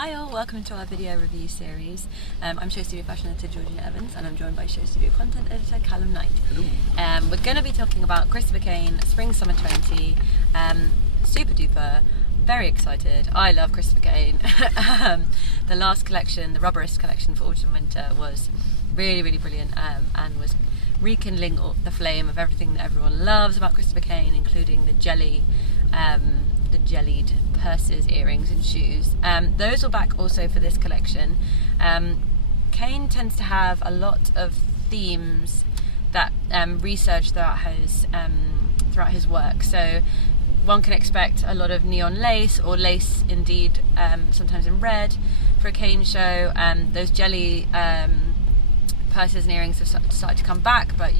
Hi all, welcome to our video review series. I'm Show Studio Fashion Editor Georgina Evans and I'm joined by Show Studio Content Editor Calum Knight. We're going to be talking about Christopher Kane Spring Summer 20. Super duper, very excited. I love Christopher Kane. The last collection, the Rubberist collection for autumn winter, was really brilliant and was rekindling the flame of everything that everyone loves about Christopher Kane, including the jellied purses, earrings and shoes. Those are back also for this collection. Kane tends to have a lot of themes that research throughout his work. So one can expect a lot of neon lace, or lace indeed, sometimes in red, for a Kane show. Those jelly purses and earrings have started to come back, but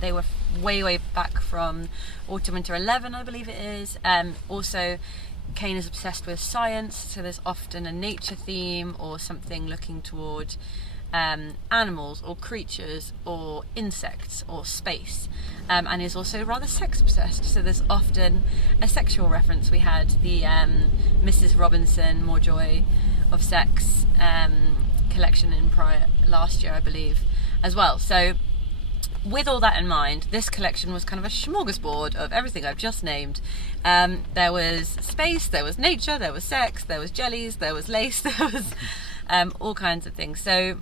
they were way back from autumn winter 11, I believe it is. Also, Kane is obsessed with science, so there's often a nature theme or something looking toward animals or creatures or insects or space, and is also rather sex obsessed, so there's often a sexual reference. We had the Mrs. Robinson More Joy of Sex collection in last year, I believe, as well. So with all that in mind, this collection was kind of a smorgasbord of everything I've just named. There was space, there was nature, there was sex, there was jellies, there was lace, there was all kinds of things. So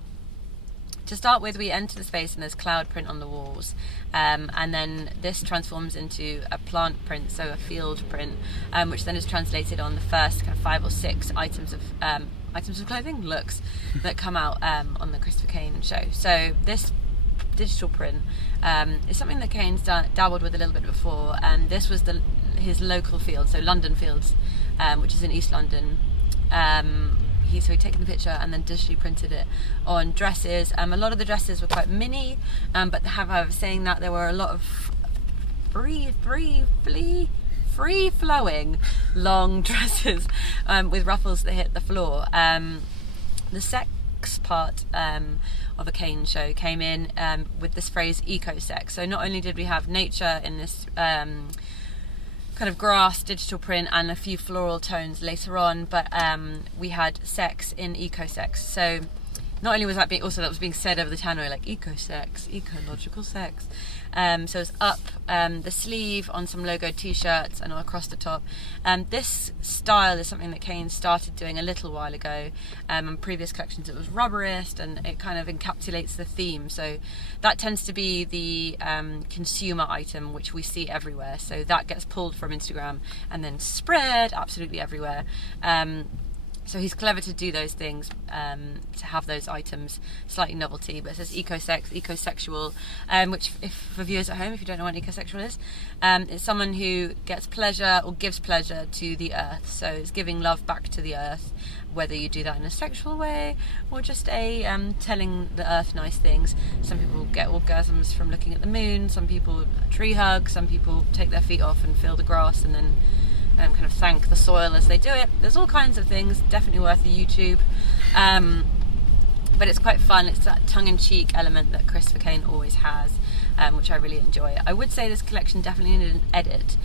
to start with, we enter the space and there's cloud print on the walls, and then this transforms into a plant print, so a field print, which then is translated on the first kind of 5 or 6 items of clothing looks that come out on the Christopher Kane show. So this digital print is something that Kane's dabbled with a little bit before, and this was his local field, so London Fields, which is in East London. He'd taken the picture and then digitally printed it on dresses. A lot of the dresses were quite mini, but however, saying that, there were a lot of free flowing long dresses with ruffles that hit the floor. The sex part of a Kane show came in with this phrase eco-sex. So not only did we have nature in this kind of grass digital print and a few floral tones later on, but we had sex in eco-sex. So not only was that being said over the tannoy, like eco-sex, ecological sex. So it's up the sleeve on some logoed t-shirts and across the top. This style is something that Kane started doing a little while ago. In previous collections it was Rubberist, and it kind of encapsulates the theme. So that tends to be the consumer item which we see everywhere. So that gets pulled from Instagram and then spread absolutely everywhere. So he's clever to do those things, to have those items slightly novelty. But it says eco-sex, eco-sexual, which, if for viewers at home, if you don't know what eco-sexual is, it's someone who gets pleasure or gives pleasure to the earth. So it's giving love back to the earth, whether you do that in a sexual way or just telling the earth nice things. Some people get orgasms from looking at the moon, some people tree hug, some people take their feet off and feel the grass and then kind of thank the soil as they do it. There's all kinds of things, definitely worth the YouTube, but it's quite fun. It's that tongue-in-cheek element that Christopher Kane always has, which I really enjoy. I would say this collection definitely needed an edit.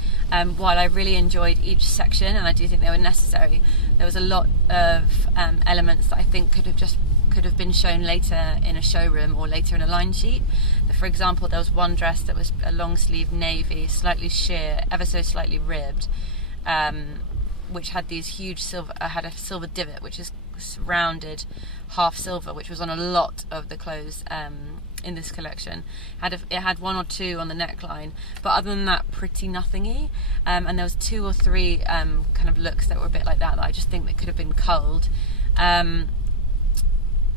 While I really enjoyed each section, and I do think they were necessary, there was a lot of elements that I think could have been shown later in a showroom or later in a line sheet. For example, there was one dress that was a long sleeve navy, slightly sheer, ever so slightly ribbed, which had these huge had a silver divot, which is rounded half silver, which was on a lot of the clothes in this collection. It had 1 or 2 on the neckline, but other than that, pretty nothingy. And there was 2 or 3 kind of looks that were a bit like that I just think that could have been culled.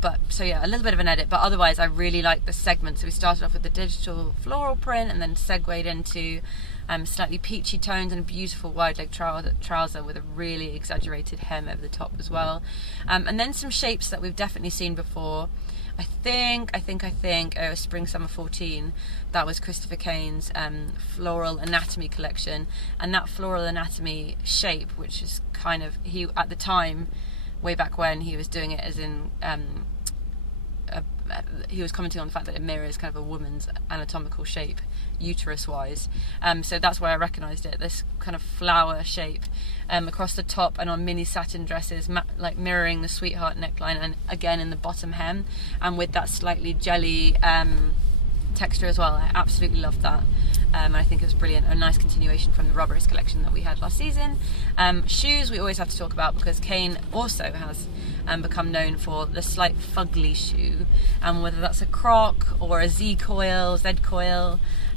But so yeah, a little bit of an edit, but otherwise I really like the segment. So we started off with the digital floral print and then segued into slightly peachy tones and a beautiful wide leg trouser with a really exaggerated hem over the top as well. And then some shapes that we've definitely seen before. I think Spring Summer 14, that was Christopher Kane's Floral Anatomy collection, and that Floral Anatomy shape, which is kind of, he at the time, way back when, he was doing it as in he was commenting on the fact that it mirrors kind of a woman's anatomical shape, uterus-wise. So that's why I recognised it. This kind of flower shape across the top and on mini satin dresses, like mirroring the sweetheart neckline, and again in the bottom hem, and with that slightly jelly texture as well. I absolutely loved that. And I think it was brilliant. A nice continuation from the Rubberist collection that we had last season. Shoes we always have to talk about, because Kane also has become known for the slight fugly shoe, and whether that's a croc or a Z coil,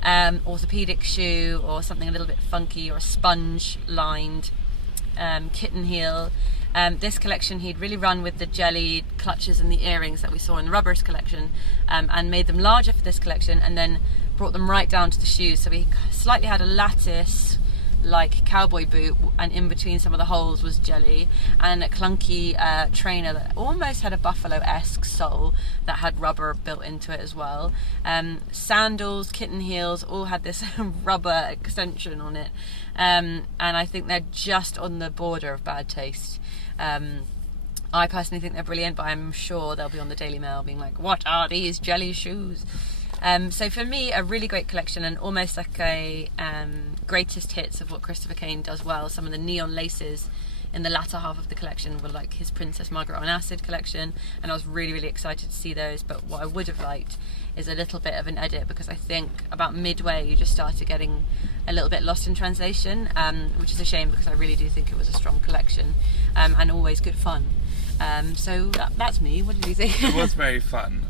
orthopedic shoe, or something a little bit funky, or a sponge lined kitten heel. This collection he'd really run with the jelly clutches and the earrings that we saw in the Rubberist collection, and made them larger for this collection, and then brought them right down to the shoes. So he slightly had a lattice like cowboy boot, and in between some of the holes was jelly, and a clunky trainer that almost had a buffalo-esque sole that had rubber built into it as well. Sandals, kitten heels, all had this rubber extension on it, and I think they're just on the border of bad taste. I personally think they're brilliant, but I'm sure they'll be on the Daily Mail being like, what are these jelly shoes? So for me, a really great collection, and almost like a greatest hits of what Christopher Kane does well. Some of the neon laces in the latter half of the collection were like his Princess Margaret on Acid collection, and I was really, really excited to see those. But what I would have liked is a little bit of an edit, because I think about midway you just started getting a little bit lost in translation, which is a shame, because I really do think it was a strong collection, and always good fun. So that's me. What did you think? It was very fun.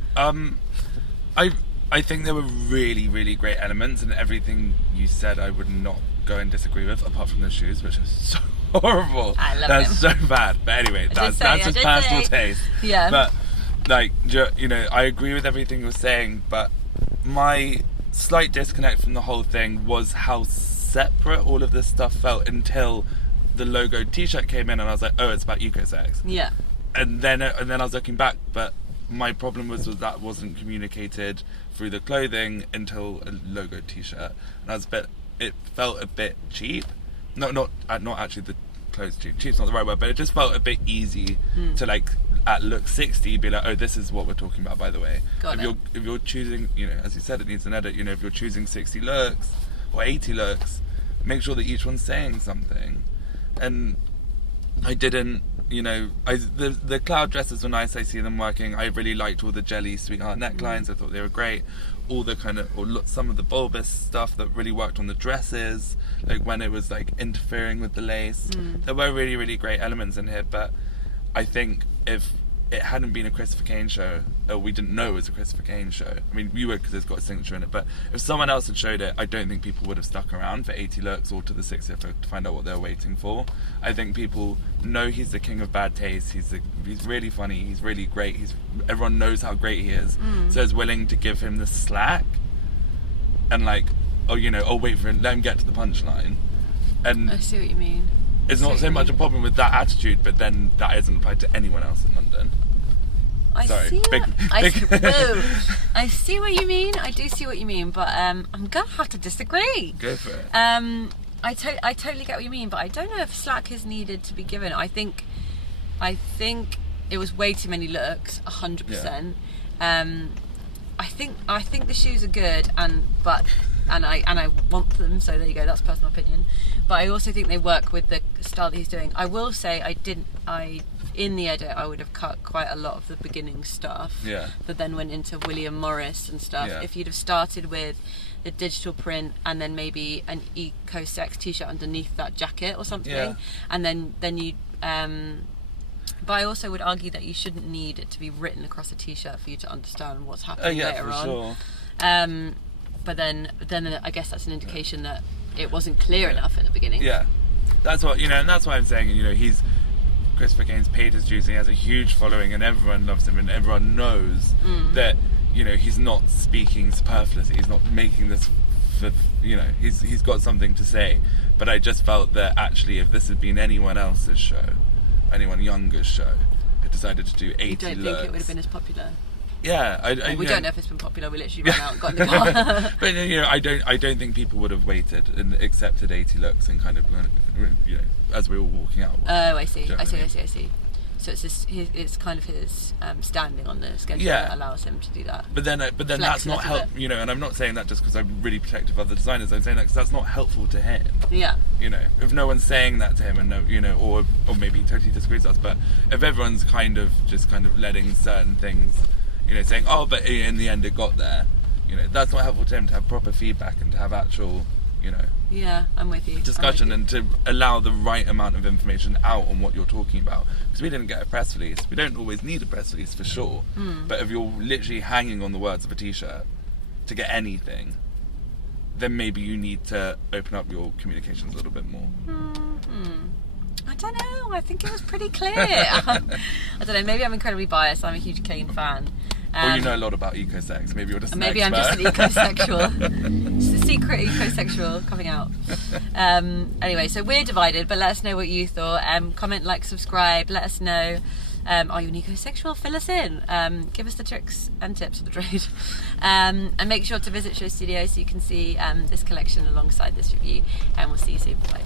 I think there were really, really great elements, and everything you said I would not go and disagree with, apart from the shoes, which are so horrible. I love That's them. so bad. But anyway, that's just personal taste. Yeah. But, like, you know, I agree with everything you're saying, but my slight disconnect from the whole thing was how separate all of this stuff felt until the logo t-shirt came in, and I was like, oh, it's about eco-sex. Yeah. And then I was looking back, but my problem was that wasn't communicated through the clothing until a logo t-shirt, and it felt a bit cheap. Not actually the clothes cheap. Cheap's not the right word, but it just felt a bit easy to, like, at look 60 be like, oh, this is what we're talking about, by the way. If you're choosing, you know, as you said, it needs an edit. You know, if you're choosing 60 looks or 80 looks, make sure that each one's saying something. And I didn't, you know, the cloud dresses were nice. I see them working. I really liked all the jelly sweetheart necklines. I thought they were great. All the kind of, some of the bulbous stuff that really worked on the dresses, like when it was like interfering with the lace. There were really, really great elements in here, but I think if it hadn't been a Christopher Kane show, or we didn't know it was a Christopher Kane show. I mean, we would, because it's got a signature in it, but if someone else had showed it, I don't think people would have stuck around for 80 looks or to the 60th to find out what they were waiting for. I think people know he's the king of bad taste. He's really funny. He's really great. Everyone knows how great he is. So is willing to give him the slack and, like, wait for him, let him get to the punchline. And I see what you mean. It's not so much a problem with that attitude, but then that isn't applied to anyone else in London. I see what you mean. I do see what you mean, but I'm gonna have to disagree. Go for it. I totally get what you mean, but I don't know if slack is needed to be given. I think it was way too many looks, 100%. I think the shoes are good, and I want them, so there you go, that's personal opinion. But I also think they work with the style that he's doing. I will say in the edit I would have cut quite a lot of the beginning stuff that then went into William Morris and stuff. If you'd have started with the digital print and then maybe an eco-sex t-shirt underneath that jacket or something, and then you but I also would argue that you shouldn't need it to be written across a t-shirt for you to understand what's happening later on. Sure. But then I guess that's an indication that it wasn't clear enough in the beginning. Yeah, that's what, and that's why I'm saying, Christopher Kane's paid his dues, and he has a huge following, and everyone loves him, and everyone knows that, he's not speaking superfluously. He's not making this for, he's got something to say. But I just felt that actually, if this had been anyone else's show, anyone younger show, had decided to do 80 looks. You don't think it would have been as popular? Yeah, we don't know if it's been popular. We literally ran out and got in the car. But I don't think people would have waited and accepted 80 looks and kind of, as we were walking out. Oh, I see. So it's kind of his standing on the schedule Yeah. that allows him to do that. But then that's not help. bit. You know, and I'm not saying that just because I'm really protective of other designers. I'm saying that because that's not helpful to him. Yeah. You know, if no one's saying that to him, and no, you know, or maybe totally disagrees with us, but if everyone's kind of letting certain things, you know, saying, oh, but in the end it got there, you know, that's not helpful to him to have proper feedback and to have actual, you know. Yeah, I'm with you. Discussion and to allow the right amount of information out on what you're talking about, because we didn't get a press release. We don't always need a press release for sure, but if you're literally hanging on the words of a t-shirt to get anything, then maybe you need to open up your communications a little bit more. I don't know, I think it was pretty clear. I don't know, maybe I'm incredibly biased. I'm a huge Kane fan. Or you know a lot about eco-sex. Maybe you're just maybe I'm just an ecosexual. It's a secret ecosexual coming out. Anyway, so we're divided, but let us know what you thought. Comment, like, subscribe. Let us know. Are you an ecosexual? Fill us in. Give us the tricks and tips of the trade. And make sure to visit Show Studio so you can see this collection alongside this review. And we'll see you soon. Bye.